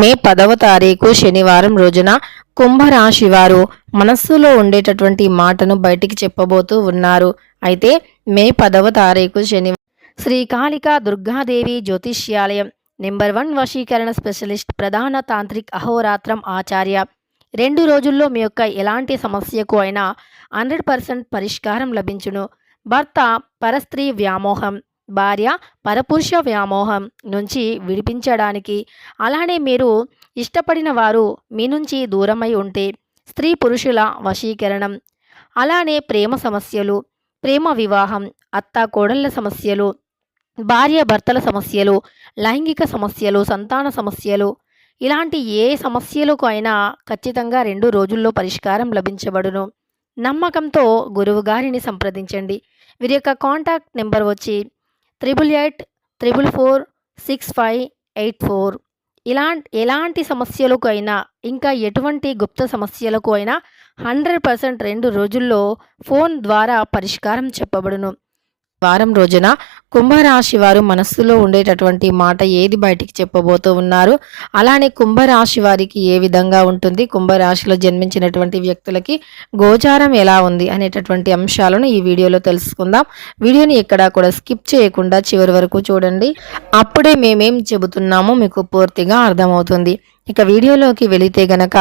మే పదవ తారీఖు శనివారం రోజున కుంభరాశి వారు మనస్సులో ఉండేటటువంటి మాటను బయటికి చెప్పబోతూ ఉన్నారు. అయితే మే పదవ తారీఖు శని శ్రీకాళికా దుర్గాదేవి జ్యోతిష్యాలయం నెంబర్ వన్ వశీకరణ స్పెషలిస్ట్ ప్రధాన తాంత్రిక్ అహోరాత్రం ఆచార్య. రెండు రోజుల్లో మీ యొక్క ఎలాంటి సమస్యకు అయినా హండ్రెడ్ పర్సెంట్ పరిష్కారం లభించును. భర్త పరస్త్రీ వ్యామోహం. భార్య పరపురుష వ్యామోహం నుంచి విడిపించడానికి. అలానే మీరు ఇష్టపడిన వారు మీ నుంచి దూరమై ఉంటే స్త్రీ పురుషుల వశీకరణం. అలానే ప్రేమ సమస్యలు ప్రేమ వివాహం అత్త కోడళ్ళ సమస్యలు భార్య భర్తల సమస్యలు లైంగిక సమస్యలు సంతాన సమస్యలు ఇలాంటి ఏ సమస్యలకు అయినా ఖచ్చితంగా రెండు రోజుల్లో పరిష్కారం లభించబడును. నమ్మకంతో గురువు గారిని సంప్రదించండి. వీరి యొక్క కాంటాక్ట్ నెంబర్ వచ్చి triple eight triple four six five eight four ఇలాంటి ఎలాంటి సమస్యలకు అయినా ఇంకా ఎటువంటి గుప్త సమస్యలకు అయినా హండ్రెడ్ పర్సెంట్ రెండు రోజుల్లో ఫోన్ ద్వారా పరిష్కారం చెప్పబడును. వారం రోజున కుంభరాశి వారు మనస్సులో ఉండేటటువంటి మాట ఏది బయటికి చెప్పబోతూ ఉన్నారు? అలానే కుంభరాశి వారికి ఏ విధంగా ఉంటుంది? కుంభరాశిలో జన్మించినటువంటి వ్యక్తులకి గోచారం ఎలా ఉంది? అనేటటువంటి అంశాలను ఈ వీడియోలో తెలుసుకుందాం. వీడియోని ఎక్కడా కూడా స్కిప్ చేయకుండా చివరి వరకు చూడండి. అప్పుడే మేమేం చెబుతున్నామో మీకు పూర్తిగా అర్థమవుతుంది. ఇక వీడియోలోకి వెళితే గనక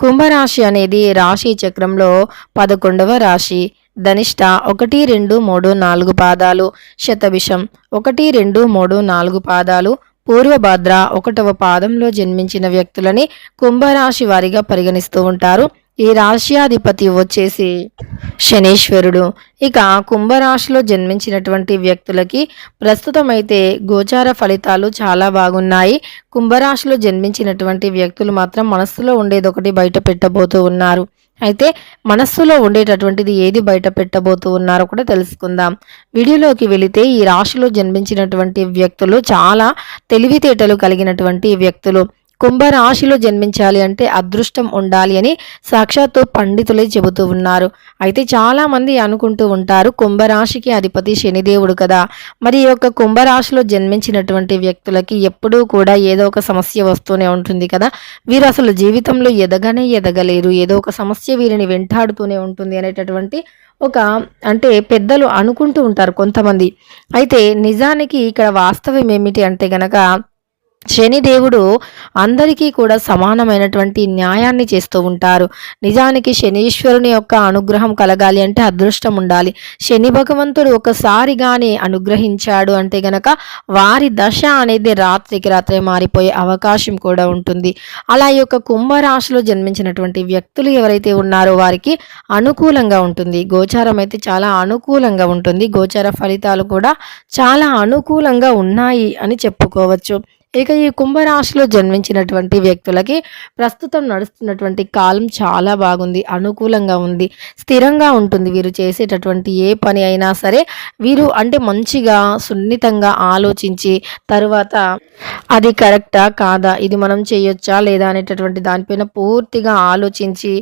కుంభరాశి అనేది రాశి చక్రంలో పదకొండవ రాశి. ధనిష్ట ఒకటి రెండు మూడు నాలుగు పాదాలు. శతభిషం ఒకటి రెండు మూడు నాలుగు పాదాలు. పూర్వభద్ర ఒకటవ పాదంలో జన్మించిన వ్యక్తులని కుంభరాశి వారిగా పరిగణిస్తూ ఉంటారు. ఈ రాశ్యాధిపతి వచ్చేసి శనీశ్వరుడు. ఇక కుంభరాశిలో జన్మించినటువంటి వ్యక్తులకి ప్రస్తుతమైతే గోచార ఫలితాలు చాలా బాగున్నాయి. కుంభరాశిలో జన్మించినటువంటి వ్యక్తులు మాత్రం మనస్సులో ఉండేది ఒకటి బయట పెట్టబోతూ ఉన్నారు. అయితే మనస్సులో ఉండేటటువంటిది ఏది బయట పెట్టబోతూ ఉన్నారో కూడా తెలుసుకుందాం. వీడియోలోకి వెళితే ఈ రాశిలో జన్మించినటువంటి వ్యక్తులు చాలా తెలివితేటలు కలిగినటువంటి వ్యక్తులు. కుంభరాశిలో జన్మించాలి అంటే అదృష్టం ఉండాలి అని సాక్షాత్తు పండితులే చెబుతూ ఉన్నారు. అయితే చాలామంది అనుకుంటూ ఉంటారు కుంభరాశికి అధిపతి శనిదేవుడు కదా. మరి ఈ యొక్క కుంభరాశిలో జన్మించినటువంటి వ్యక్తులకి ఎప్పుడూ కూడా ఏదో ఒక సమస్య వస్తూనే ఉంటుంది కదా. వీరు అసలు జీవితంలో ఎదగనే ఎదగలేరు. ఏదో ఒక సమస్య వీరిని వెంటాడుతూనే ఉంటుంది అనేటటువంటి ఒక అంటే పెద్దలు అనుకుంటూ ఉంటారు కొంతమంది. అయితే నిజానికి ఇక్కడ వాస్తవం ఏమిటి అంటే గనక శనిదేవుడు అందరికీ కూడా సమానమైనటువంటి న్యాయాన్ని చేస్తూ ఉంటారు. నిజానికి శనీశ్వరుని యొక్క అనుగ్రహం కలగాలి అంటే అదృష్టం ఉండాలి. శని భగవంతుడు ఒకసారిగానే అనుగ్రహించాడు అంటే గనక వారి దశ అనేది రాత్రికి రాత్రే మారిపోయే అవకాశం కూడా ఉంటుంది. అలా ఈ యొక్క కుంభరాశిలో జన్మించినటువంటి వ్యక్తులు ఎవరైతే ఉన్నారో వారికి అనుకూలంగా ఉంటుంది. గోచారం అయితే చాలా అనుకూలంగా ఉంటుంది. గోచార ఫలితాలు కూడా చాలా అనుకూలంగా ఉన్నాయి అని చెప్పుకోవచ్చు. ఇక ఈ కుంభరాశిలో జన్మించినటువంటి వ్యక్తులకి ప్రస్తుతం నడుస్తున్నటువంటి కాలం చాలా బాగుంది అనుకూలంగా ఉంది స్థిరంగా ఉంటుంది. వీరు చేసేటటువంటి ఏ పని అయినా సరే వీరు అంటే మంచిగా సున్నితంగా ఆలోచించి తరువాత అది కరెక్టా కాదా ఇది మనం చేయొచ్చా లేదా అనేటటువంటి దానిపైన పూర్తిగా ఆలోచించి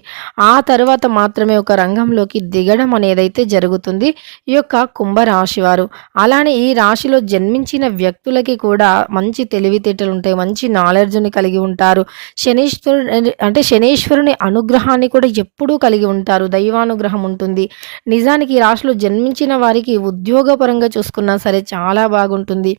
ఆ తర్వాత మాత్రమే ఒక రంగంలోకి దిగడం అనేదైతే జరుగుతుంది ఈ యొక్క కుంభరాశి వారు. అలానే ఈ రాశిలో జన్మించిన వ్యక్తులకి కూడా మంచి తెలివి తెలివితేటలు ఉంటాయి మంచి నాలెడ్జ్ని కలిగి ఉంటారు. శనీశ్వరు అంటే శనీశ్వరుని అనుగ్రహాన్ని కూడా ఎప్పుడూ కలిగి ఉంటారు. దైవానుగ్రహం ఉంటుంది. నిజానికి ఈ రాశిలో జన్మించిన వారికి ఉద్యోగపరంగా చూసుకున్నా సరే చాలా బాగుంటుంది.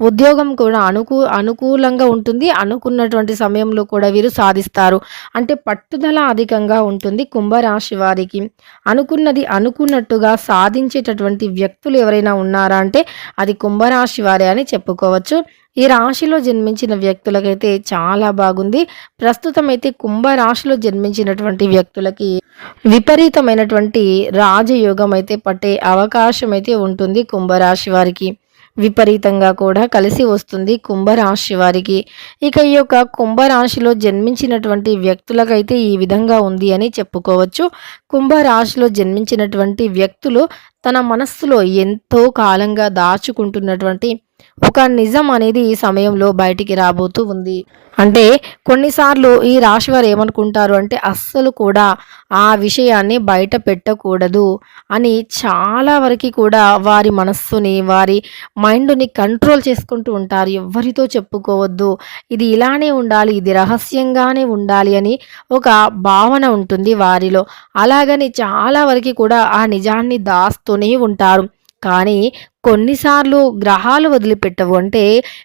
ఉద్యోగం కూడా అనుకూ అనుకూలంగా ఉంటుంది. అనుకున్నటువంటి సమయంలో కూడా వీరు సాధిస్తారు. అంటే పట్టుదల అధికంగా ఉంటుంది కుంభరాశి వారికి. అనుకున్నది అనుకున్నట్టుగా సాధించేటటువంటి వ్యక్తులు ఎవరైనా ఉన్నారా అంటే అది కుంభరాశి వారే అని చెప్పుకోవచ్చు. ఈ రాశిలో జన్మించిన వ్యక్తులకైతే చాలా బాగుంది. ప్రస్తుతం అయితే కుంభరాశిలో జన్మించినటువంటి వ్యక్తులకి విపరీతమైనటువంటి రాజయోగం అయితే పట్టే అవకాశం అయితే ఉంటుంది కుంభరాశి వారికి. విపరీతంగా కూడా కలిసి వస్తుంది కుంభరాశి వారికి. ఇక ఈ యొక్క కుంభరాశిలో జన్మించినటువంటి వ్యక్తులకైతే ఈ విధంగా ఉంది అని చెప్పుకోవచ్చు. కుంభరాశిలో జన్మించినటువంటి వ్యక్తులు తన మనస్సులో ఎంతో కాలంగా దాచుకుంటున్నటువంటి ఒక నిజం అనేది ఈ సమయంలో బయటికి రాబోతూ ఉంది. అంటే కొన్నిసార్లు ఈ రాశి వారు ఏమనుకుంటారు అంటే అస్సలు కూడా ఆ విషయాన్ని బయట పెట్టకూడదు అని చాలా వరకు కూడా వారి మనస్సుని వారి మైండ్ని కంట్రోల్ చేసుకుంటూ ఉంటారు. ఎవరితో చెప్పుకోవద్దు. ఇది ఇలానే ఉండాలి ఇది రహస్యంగానే ఉండాలి అని ఒక భావన ఉంటుంది వారిలో. అలాగని చాలా వరకు కూడా ఆ నిజాన్ని దాస్తూనే ఉంటారు. కానీ కొన్నిసార్లు గ్రహాలు వదిలిపెట్టవు. అంటే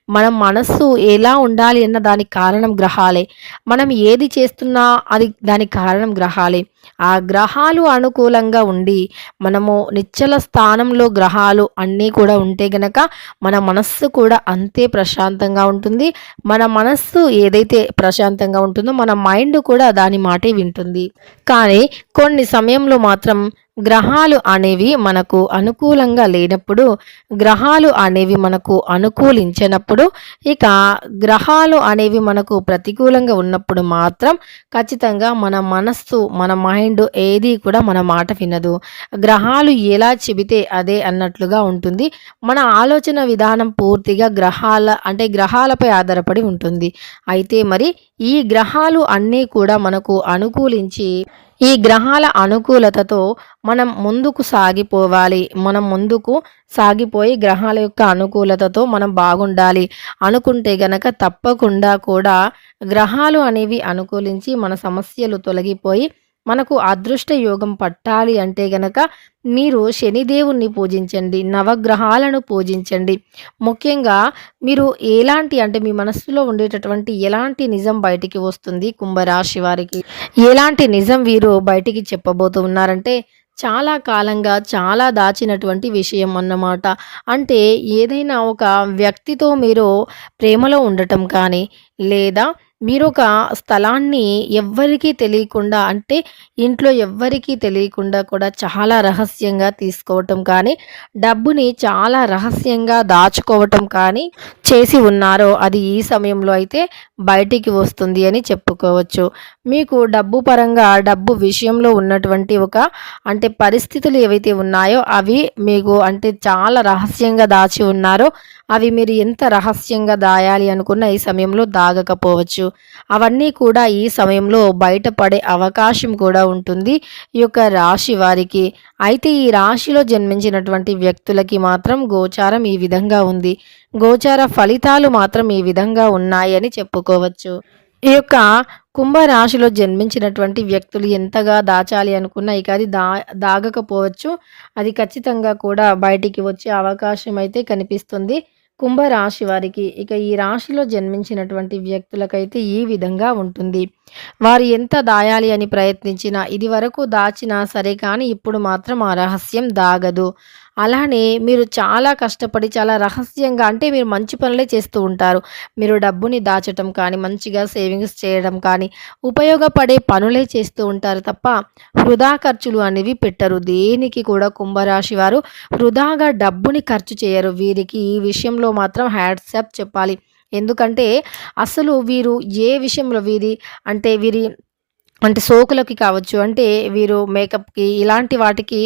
మన మనస్సు ఎలా ఉండాలి అన్న దానికి కారణం గ్రహాలే. మనం ఏది చేస్తున్నా అది దానికి కారణం గ్రహాలే. ఆ గ్రహాలు అనుకూలంగా ఉండి మనము నిశ్చల స్థానంలో గ్రహాలు అన్నీ కూడా ఉంటే గనక మన మనస్సు కూడా అంతే ప్రశాంతంగా ఉంటుంది. మన మనస్సు ఏదైతే ప్రశాంతంగా ఉంటుందో మన మైండ్ కూడా దాని మాటే వింటుంది. కానీ కొన్ని సమయంలో మాత్రం గ్రహాలు అనేవి మనకు అనుకూలంగా లేనప్పుడు గ్రహాలు అనేవి మనకు అనుకూలించినప్పుడు ఇక గ్రహాలు అనేవి మనకు ప్రతికూలంగా ఉన్నప్పుడు మాత్రం ఖచ్చితంగా మన మనస్సు మన మైండ్ ఏది కూడా మన మాట వినదు. గ్రహాలు ఎలా చెబితే అదే అన్నట్లుగా ఉంటుంది. మన ఆలోచన విధానం పూర్తిగా గ్రహాల అంటే గ్రహాలపై ఆధారపడి ఉంటుంది. అయితే మరి ఈ గ్రహాలు అన్నీ కూడా మనకు అనుకూలించి ఈ గ్రహాల అనుకూలతతో మనం ముందుకు సాగిపోవాలి. మనం ముందుకు సాగిపోయి గ్రహాల యొక్క అనుకూలతతో మనం బాగుండాలి. అనుకుంటే గనక తప్పకుండా కూడా గ్రహాలు అనేవి అనుకూలించి మన సమస్యలు తొలగిపోయి మనకు అదృష్ట యోగం పట్టాలి అంటే గనక మీరు శనిదేవుణ్ణి పూజించండి నవగ్రహాలను పూజించండి. ముఖ్యంగా మీరు ఎలాంటి అంటే మీ మనస్సులో ఉండేటటువంటి ఎలాంటి నిజం బయటికి వస్తుంది కుంభరాశి వారికి? ఎలాంటి నిజం వీరు బయటికి చెప్పబోతూ ఉన్నారంటే చాలా కాలంగా చాలా దాచినటువంటి విషయం అన్నమాట. అంటే ఏదైనా ఒక వ్యక్తితో మీరు ప్రేమలో ఉండటం కానీ లేదా మీరు ఒక స్థలాన్ని ఎవ్వరికీ తెలియకుండా అంటే ఇంట్లో ఎవ్వరికీ తెలియకుండా కూడా చాలా రహస్యంగా తీసుకోవటం కానీ డబ్బుని చాలా రహస్యంగా దాచుకోవటం కానీ చేసి ఉన్నారో అది ఈ సమయంలో అయితే బయటికి వస్తుంది అని చెప్పుకోవచ్చు. మీకు డబ్బు పరంగా డబ్బు విషయంలో ఉన్నటువంటి ఒక అంటే పరిస్థితులు ఏవైతే ఉన్నాయో అవి మీకు అంటే చాలా రహస్యంగా దాచి ఉన్నారో. అవి మీరు ఎంత రహస్యంగా దాయాలి అనుకున్న ఈ సమయంలో దాగకపోవచ్చు. అవన్నీ కూడా ఈ సమయంలో బయటపడే అవకాశం కూడా ఉంటుంది ఈ యొక్క రాశి వారికి. అయితే ఈ రాశిలో జన్మించినటువంటి వ్యక్తులకి మాత్రం గోచారం ఈ విధంగా ఉంది. గోచార ఫలితాలు మాత్రం ఈ విధంగా ఉన్నాయని చెప్పుకోవచ్చు. ఈ యొక్క కుంభరాశిలో జన్మించినటువంటి వ్యక్తులు ఎంతగా దాచాలి అనుకున్నా ఇక అది దా దాగకపోవచ్చు. అది ఖచ్చితంగా కూడా బయటికి వచ్చే అవకాశం అయితే కనిపిస్తుంది కుంభరాశి వారికి. ఇక ఈ రాశిలో జన్మించినటువంటి వ్యక్తులకైతే ఈ విధంగా ఉంటుంది. వారు ఎంత దాయాలి అని ప్రయత్నించినా ఇది వరకు దాచినా సరే కానీ ఇప్పుడు మాత్రం ఆ రహస్యం దాగదు. అలానే మీరు చాలా కష్టపడి చాలా రహస్యంగా అంటే మీరు మంచి పనులే చేస్తూ ఉంటారు. మీరు డబ్బుని దాచటం కానీ మంచిగా సేవింగ్స్ చేయడం కానీ ఉపయోగపడే పనులే చేస్తూ ఉంటారు తప్ప వృధా ఖర్చులు అనేవి పెట్టరు. దేనికి కూడా కుంభరాశి వారు వృధాగా డబ్బుని ఖర్చు చేయరు. వీరికి ఈ విషయంలో మాత్రం హ్యాట్సాప్ చెప్పాలి. ఎందుకంటే అసలు వీరు ఏ విషయంలో వీరి అంటే వీరి అంటే సోకులకి కావచ్చు అంటే వీరు మేకప్‌కి ఇలాంటి వాటికి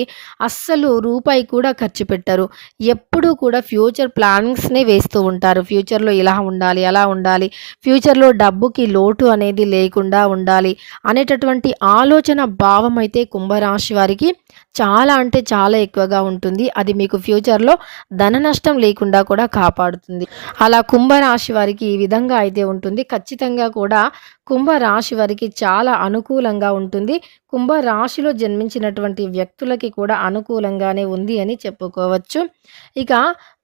అస్సలు రూపాయి కూడా ఖర్చు పెట్టరు. ఎప్పుడూ కూడా ఫ్యూచర్ ప్లానింగ్స్‌నే వేస్తూ ఉంటారు. ఫ్యూచర్‌లో ఇలా ఉండాలి, అలా ఉండాలి. ఫ్యూచర్‌లో డబ్బుకి లోటు అనేది లేకుండా ఉండాలి అనేటటువంటి ఆలోచన భావం అయితే కుంభరాశి వారికి చాలా అంటే చాలా ఎక్కువగా ఉంటుంది. అది మీకు ఫ్యూచర్‌లో ధన నష్టం లేకుండా కూడా కాపాడుతుంది. అలా కుంభరాశి వారికి ఈ విధంగా అయితే ఉంటుంది. ఖచ్చితంగా కూడా కుంభరాశి వారికి చాలా అనుకూలంగా ఉంటుంది. కుంభరాశిలో జన్మించినటువంటి వ్యక్తులకి కూడా అనుకూలంగానే ఉంది అని చెప్పుకోవచ్చు. ఇక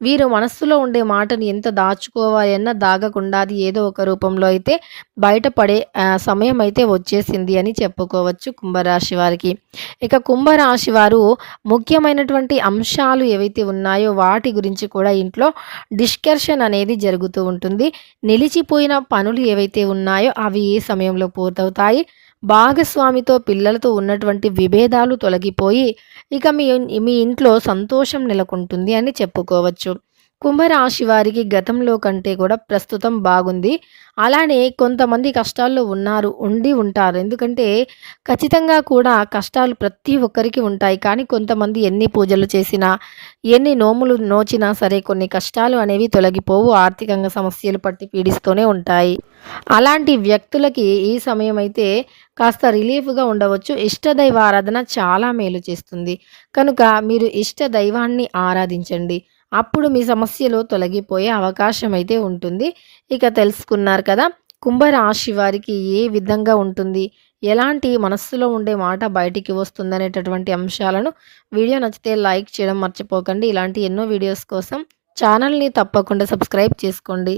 వీరు మనస్సులో ఉండే మాటను ఎంత దాచుకోవాలన్నా దాగకుండా అది ఏదో ఒక రూపంలో అయితే బయటపడే సమయం అయితే వచ్చేసింది అని చెప్పుకోవచ్చు కుంభరాశి వారికి. ఇక కుంభరాశి వారు ముఖ్యమైనటువంటి అంశాలు ఏవైతే ఉన్నాయో వాటి గురించి కూడా ఇంట్లో డిస్కర్షన్ అనేది జరుగుతూ ఉంటుంది. నిలిచిపోయిన పనులు ఏవైతే ఉన్నాయో అవి ఏ సమయంలో పూర్తవుతాయి. భాగస్వామితో పిల్లలతో ఉన్నటువంటి విభేదాలు తొలగిపోయి ఇక మీ మీ ఇంట్లో సంతోషం నెలకొంటుంది అని చెప్పుకోవచ్చు. కుంభరాశి వారికి గతంలో కంటే కూడా ప్రస్తుతం బాగుంది. అలానే కొంతమంది కష్టాల్లో ఉన్నారు ఉండి ఉంటారు. ఎందుకంటే ఖచ్చితంగా కూడా కష్టాలు ప్రతి ఒక్కరికి ఉంటాయి. కానీ కొంతమంది ఎన్ని పూజలు చేసినా ఎన్ని నోములు నోచినా సరే కొన్ని కష్టాలు అనేవి తొలగిపోవు. ఆర్థికంగా సమస్యలు పట్టి పీడిస్తూనే ఉంటాయి. అలాంటి వ్యక్తులకి ఈ సమయం అయితే కాస్త రిలీఫ్గా ఉండవచ్చు. ఇష్టదైవ ఆరాధన చాలా మేలు చేస్తుంది. కనుక మీరు ఇష్ట దైవాన్ని ఆరాధించండి. అప్పుడు మీ సమస్యలు తొలగిపోయే అవకాశం అయితే ఉంటుంది. ఇక తెలుసుకున్నారు కదా కుంభరాశి వారికి ఏ విధంగా ఉంటుంది? ఎలాంటి మనస్సులో ఉండే మాట బయటికి వస్తుందనేటటువంటి అంశాలను వీడియో నచ్చితే లైక్ చేయడం మర్చిపోకండి. ఇలాంటి ఎన్నో వీడియోస్ కోసం ఛానల్ని తప్పకుండా సబ్స్క్రైబ్ చేసుకోండి.